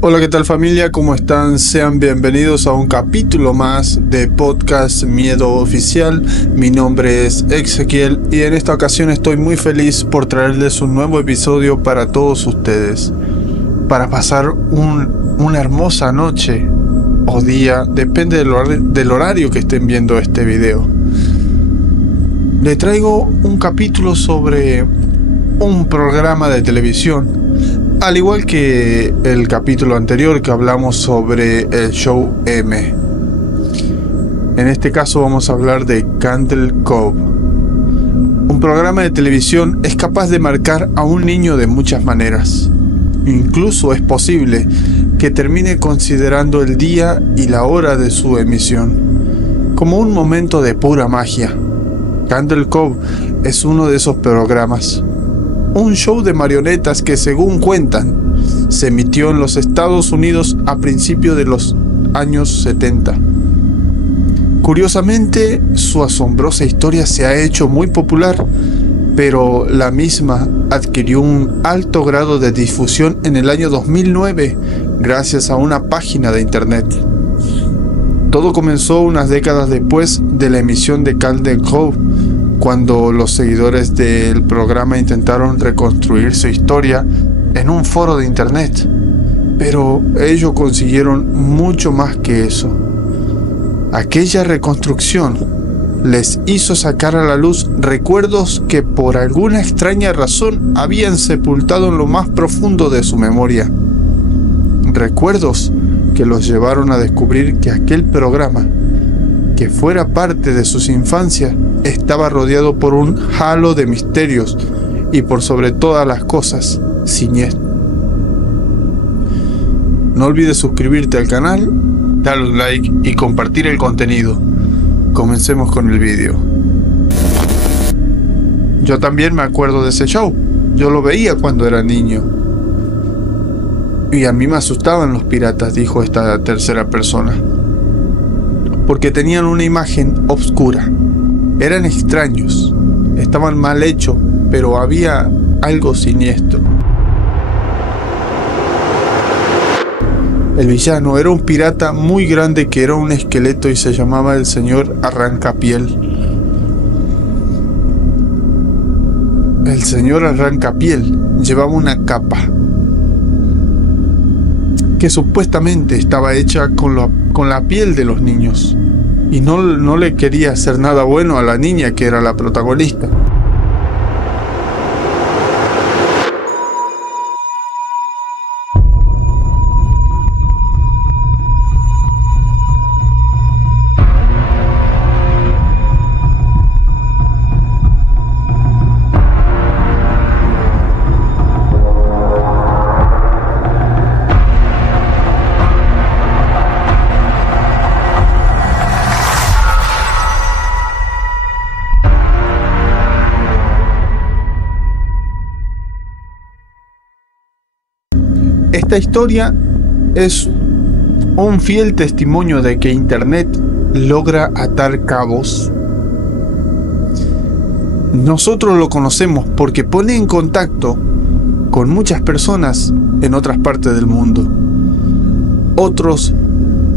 Hola, ¿qué tal familia? ¿Cómo están? Sean bienvenidos a un capítulo más de Podcast Miedo Oficial. Mi nombre es Ezequiel y en esta ocasión estoy muy feliz por traerles un nuevo episodio para todos ustedes. Para pasar una hermosa noche o día, depende del horario que estén viendo este video. Le traigo un capítulo sobre un programa de televisión. Al igual que el capítulo anterior que hablamos sobre el show M. En este caso vamos a hablar de Candle Cove. Un programa de televisión es capaz de marcar a un niño de muchas maneras. Incluso es posible que termine considerando el día y la hora de su emisión como un momento de pura magia. Candle Cove es uno de esos programas. Un show de marionetas que, según cuentan, se emitió en los Estados Unidos a principios de los años 70. Curiosamente, su asombrosa historia se ha hecho muy popular, pero la misma adquirió un alto grado de difusión en el año 2009 gracias a una página de internet. Todo comenzó unas décadas después de la emisión de Candle Cove, cuando los seguidores del programa intentaron reconstruir su historia en un foro de internet. Pero ellos consiguieron mucho más que eso. Aquella reconstrucción les hizo sacar a la luz recuerdos que por alguna extraña razón habían sepultado en lo más profundo de su memoria. Recuerdos que los llevaron a descubrir que aquel programa, que fuera parte de sus infancias, estaba rodeado por un halo de misterios y por sobre todas las cosas, siniestro. No olvides suscribirte al canal, darle un like y compartir el contenido. Comencemos con el vídeo. Yo también me acuerdo de ese show. Yo lo veía cuando era niño. Y a mí me asustaban los piratas, dijo esta tercera persona, porque tenían una imagen oscura. Eran extraños, estaban mal hechos, pero había algo siniestro. El villano era un pirata muy grande que era un esqueleto y se llamaba el señor Arrancapiel. El señor Arrancapiel llevaba una capa que supuestamente estaba hecha con la piel de los niños. Y no le quería hacer nada bueno a la niña que era la protagonista. Esta historia es un fiel testimonio de que Internet logra atar cabos. Nosotros lo conocemos porque pone en contacto con muchas personas en otras partes del mundo. Otros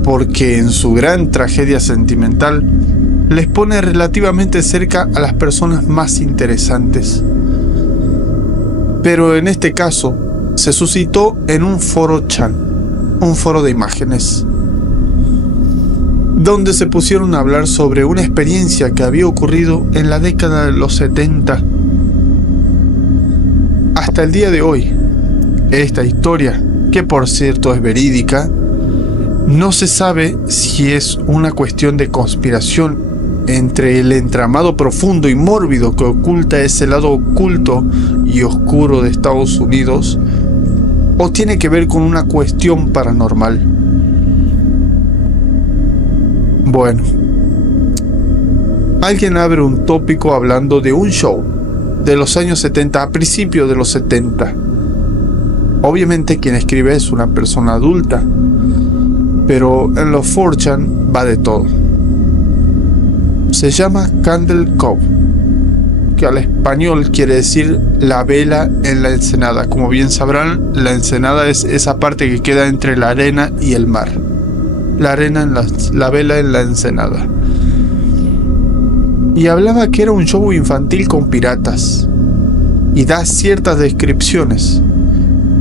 porque en su gran tragedia sentimental les pone relativamente cerca a las personas más interesantes. Pero en este caso, se suscitó en un foro chan, un foro de imágenes, donde se pusieron a hablar sobre una experiencia que había ocurrido en la década de los 70. Hasta el día de hoy, esta historia, que por cierto es verídica, no se sabe si es una cuestión de conspiración entre el entramado profundo y mórbido que oculta ese lado oculto y oscuro de Estados Unidos, o tiene que ver con una cuestión paranormal. Bueno, alguien abre un tópico hablando de un show de los años 70, a principios de los 70. Obviamente quien escribe es una persona adulta, pero en los 4chan va de todo. Se llama Candle Cove, que al español quiere decir la vela en la ensenada. Como bien sabrán, la ensenada es esa parte que queda entre la arena y el mar. La arena en la vela en la ensenada. Y hablaba que era un show infantil con piratas. Y da ciertas descripciones.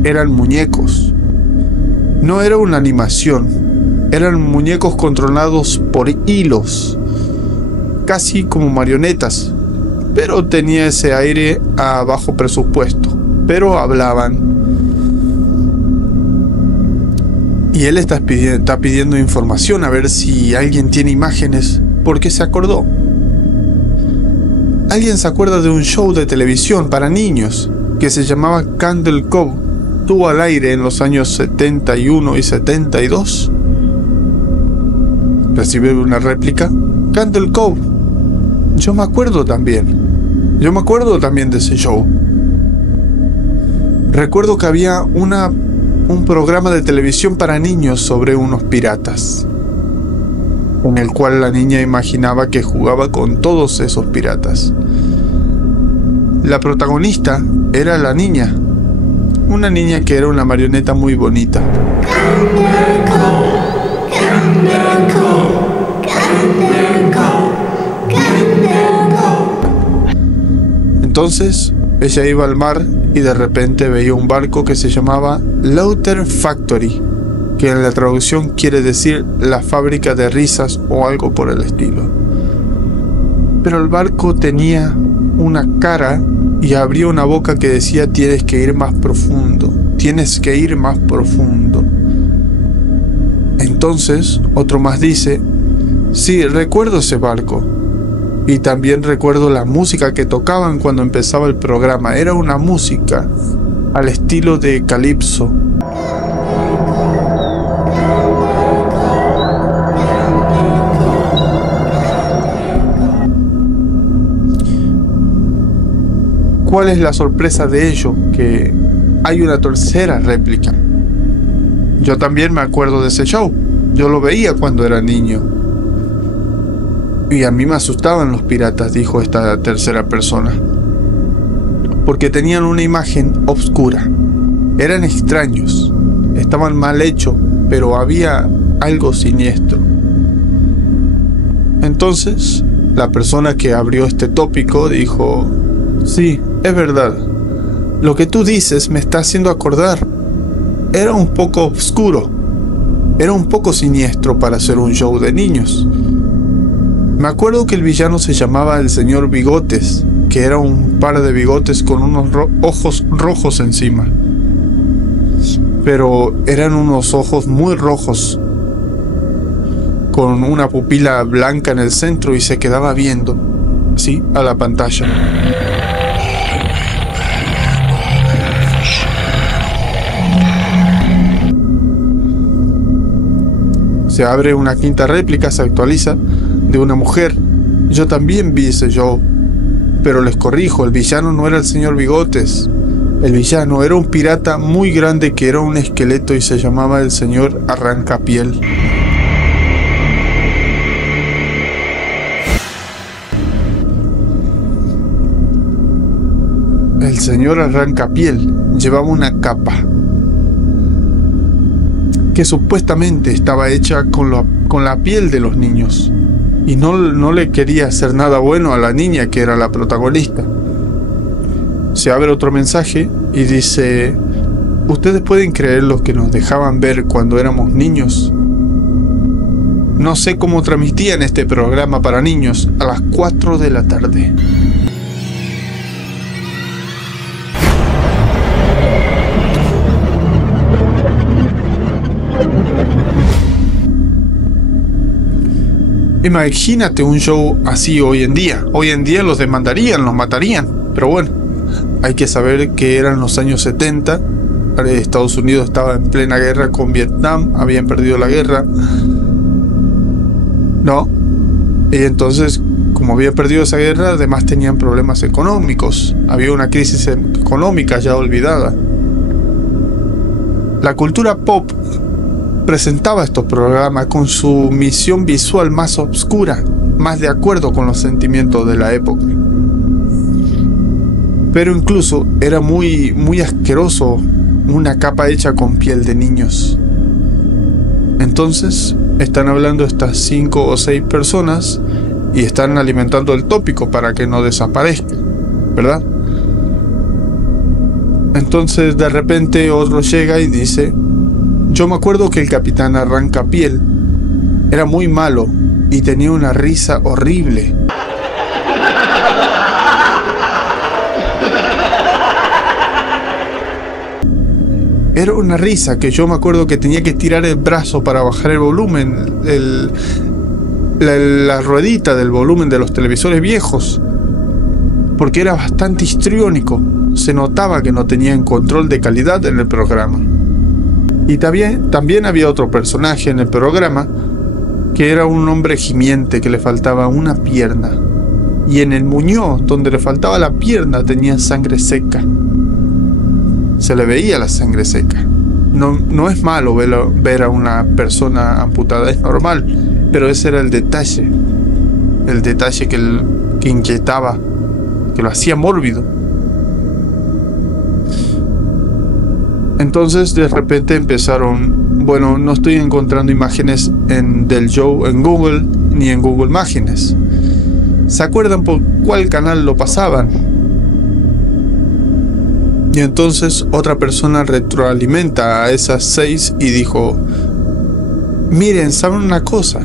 Eran muñecos. No era una animación. Eran muñecos controlados por hilos. Casi como marionetas. Pero tenía ese aire a bajo presupuesto. Pero hablaban. Y él está pidiendo información a ver si alguien tiene imágenes. Porque se acordó. ¿Alguien se acuerda de un show de televisión para niños que se llamaba Candle Cove? Estuvo al aire en los años 71 y 72. Recibe una réplica. Candle Cove. Yo me acuerdo también de ese show. Recuerdo que había un programa de televisión para niños sobre unos piratas, en el cual la niña imaginaba que jugaba con todos esos piratas. La protagonista era la niña, una niña que era una marioneta muy bonita. Entonces ella iba al mar y de repente veía un barco que se llamaba Laughter Factory, que en la traducción quiere decir la fábrica de risas o algo por el estilo. Pero el barco tenía una cara y abría una boca que decía: tienes que ir más profundo, tienes que ir más profundo. Entonces otro más dice: sí, recuerdo ese barco. Y también recuerdo la música que tocaban cuando empezaba el programa. Era una música al estilo de calipso. ¿Cuál es la sorpresa de ello? Que hay una tercera réplica. Yo también me acuerdo de ese show. Yo lo veía cuando era niño. Y a mí me asustaban los piratas, dijo esta tercera persona. Porque tenían una imagen oscura. Eran extraños. Estaban mal hechos, pero había algo siniestro. Entonces, la persona que abrió este tópico dijo: sí, es verdad. Lo que tú dices me está haciendo acordar. Era un poco oscuro. Era un poco siniestro para hacer un show de niños. Me acuerdo que el villano se llamaba el señor Bigotes, que era un par de bigotes con unos ojos rojos encima. Pero eran unos ojos muy rojos, con una pupila blanca en el centro, y se quedaba viendo, así, a la pantalla. Se abre una quinta réplica, se actualiza, de una mujer. Yo también vi ese show, pero les corrijo, el villano no era el señor Bigotes. El villano era un pirata muy grande que era un esqueleto y se llamaba el señor Arrancapiel. El señor Arrancapiel llevaba una capa que supuestamente estaba hecha con la piel de los niños. Y no le quería hacer nada bueno a la niña que era la protagonista. Se abre otro mensaje y dice: ¿ustedes pueden creer lo que nos dejaban ver cuando éramos niños? No sé cómo transmitían este programa para niños a las 4 de la tarde. Imagínate un show así hoy en día. Hoy en día los demandarían, los matarían. Pero bueno, hay que saber que eran los años 70. Estados Unidos estaba en plena guerra con Vietnam. Habían perdido la guerra. ¿No? Y entonces, como habían perdido esa guerra, además tenían problemas económicos. Había una crisis económica ya olvidada. La cultura pop presentaba estos programas con su misión visual más oscura, más de acuerdo con los sentimientos de la época. pero incluso era muy asqueroso, una capa hecha con piel de niños. Entonces están hablando estas 5 o 6 personas y están alimentando el tópico para que no desaparezca, ¿verdad? Entonces de repente otro llega y dice: yo me acuerdo que el capitán Arrancapiel era muy malo y tenía una risa horrible. Era una risa que yo me acuerdo que tenía que estirar el brazo para bajar el volumen, la ruedita del volumen de los televisores viejos, porque era bastante histriónico. Se notaba que no tenían control de calidad en el programa. Y también había otro personaje en el programa que era un hombre gimiente que le faltaba una pierna, y en el muñón donde le faltaba la pierna tenía sangre seca. Se le veía la sangre seca. No es malo ver a una persona amputada, es normal, pero ese era el detalle que inquietaba, que lo hacía mórbido. Entonces de repente empezaron, bueno, no estoy encontrando imágenes del show en Google ni en Google Imágenes. ¿Se acuerdan por cuál canal lo pasaban? Y entonces otra persona retroalimenta a esas 6 y dijo: miren, ¿saben una cosa?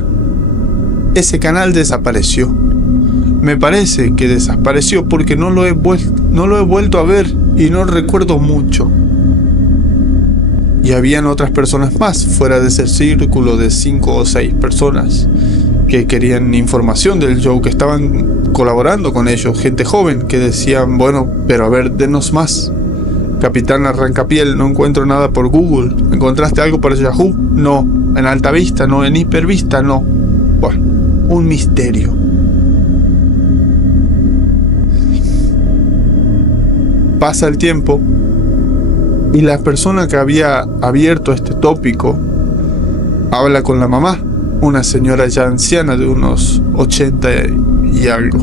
Ese canal desapareció. Me parece que desapareció porque no lo he vuelto a ver y no recuerdo mucho. Y habían otras personas más fuera de ese círculo de 5 o 6 personas que querían información del show, que estaban colaborando con ellos, gente joven que decían: bueno, pero a ver, denos más. Capitán Arrancapiel, no encuentro nada por Google. ¿Encontraste algo por Yahoo? No. ¿En Altavista? No. ¿En Hipervista? No. Bueno, un misterio. Pasa el tiempo y la persona que había abierto este tópico habla con la mamá, una señora ya anciana de unos 80 y algo,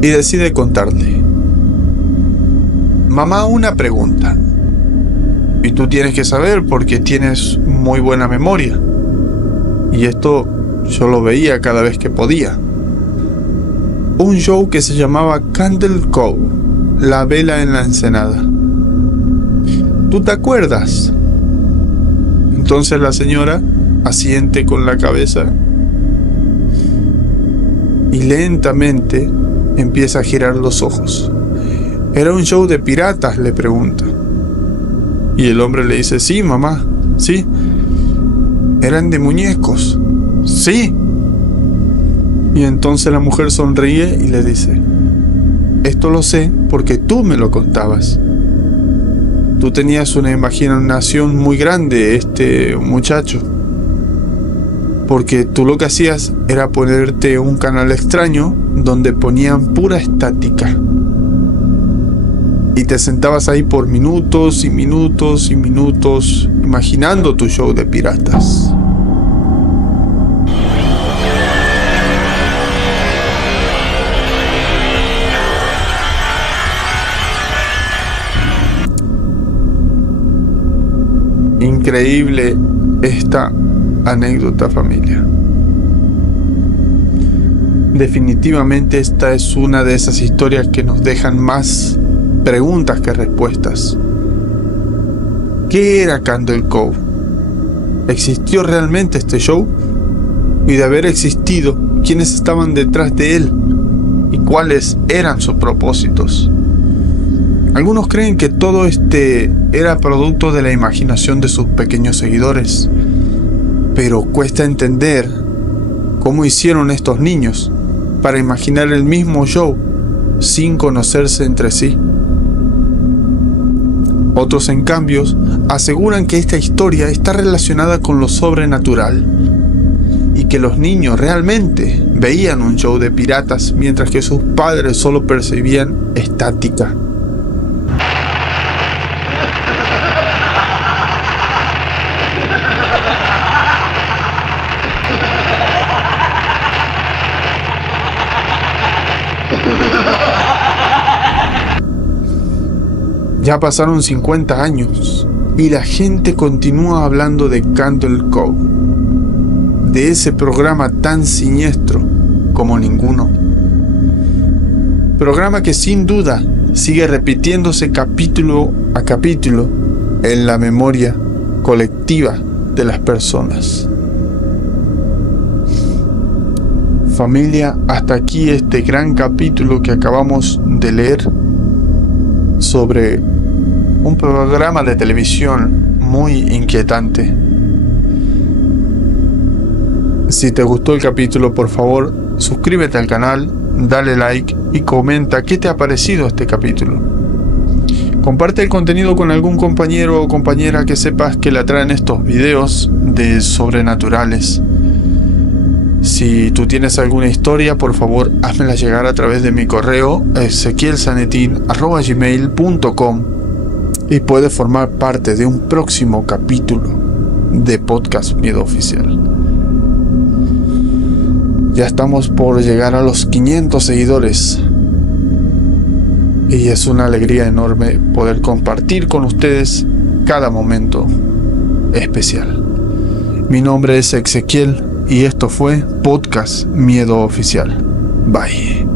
y decide contarle: mamá, una pregunta, y tú tienes que saber porque tienes muy buena memoria, y esto yo lo veía cada vez que podía. Un show que se llamaba Candle Cove, la vela en la ensenada. ¿Tú te acuerdas? Entonces la señora asiente con la cabeza y lentamente empieza a girar los ojos. ¿Era un show de piratas?, le pregunta. Y el hombre le dice: sí, mamá, sí. ¿Eran de muñecos? Sí. Y entonces la mujer sonríe y le dice: esto lo sé porque tú me lo contabas. Tú tenías una imaginación muy grande, muchacho, porque tú lo que hacías era ponerte un canal extraño donde ponían pura estática. Y te sentabas ahí por minutos y minutos y minutos imaginando tu show de piratas. Increíble esta anécdota, familia. Definitivamente esta es una de esas historias que nos dejan más preguntas que respuestas. ¿Qué era Candle Cove? ¿Existió realmente este show? Y de haber existido, ¿quiénes estaban detrás de él? ¿Y cuáles eran sus propósitos? Algunos creen que todo era producto de la imaginación de sus pequeños seguidores, pero cuesta entender cómo hicieron estos niños para imaginar el mismo show sin conocerse entre sí. Otros, en cambio, aseguran que esta historia está relacionada con lo sobrenatural y que los niños realmente veían un show de piratas mientras que sus padres solo percibían estática. Ya pasaron 50 años y la gente continúa hablando de Candle Cove, de ese programa tan siniestro como ninguno. Programa que sin duda sigue repitiéndose capítulo a capítulo en la memoria colectiva de las personas. Familia, hasta aquí este gran capítulo que acabamos de leer sobre un programa de televisión muy inquietante. Si te gustó el capítulo, por favor, suscríbete al canal, dale like y comenta qué te ha parecido este capítulo. Comparte el contenido con algún compañero o compañera que sepas que le atraen estos videos de sobrenaturales. Si tú tienes alguna historia, por favor, házmela llegar a través de mi correo ezequielsanetin@gmail.com y puedes formar parte de un próximo capítulo de Podcast Miedo Oficial. Ya estamos por llegar a los 500 seguidores y es una alegría enorme poder compartir con ustedes cada momento especial. Mi nombre es Ezequiel y esto fue Podcast Miedo Oficial. Bye.